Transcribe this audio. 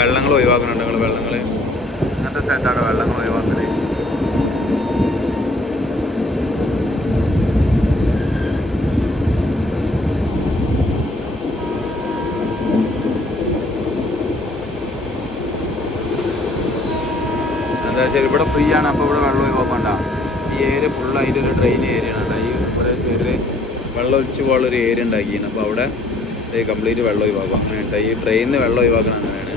വെള്ളങ്ങൾ ഒഴിവാക്കുന്നുണ്ട്. നിങ്ങൾ വെള്ളങ്ങൾ അങ്ങനത്തെ സ്ഥലത്താണ് വെള്ളങ്ങൾ ഒഴിവാക്കുന്നത്. എന്താ വെച്ചാൽ ഇവിടെ ഫ്രീ ആണ്. അപ്പോൾ ഇവിടെ വെള്ളം ഒഴിവാക്കണ്ട. ഈ ഏരിയ ഫുള്ള് അതിൻ്റെ ഒരു ഡ്രെയിൻ ഏരിയ ആണ്. ഈ ഇവിടെ സൈഡിൽ വെള്ളം ഒഴിച്ച് പോകാനുള്ളൊരു ഏരിയ ഉണ്ടാക്കിയാണ്. അപ്പോൾ അവിടെ കംപ്ലീറ്റ് വെള്ളം ഒഴിവാക്കും. അങ്ങനെ ഉണ്ട്. ഈ ട്രെയിനിൽ നിന്ന് വെള്ളം ഒഴിവാക്കണം അങ്ങനെയാണ്.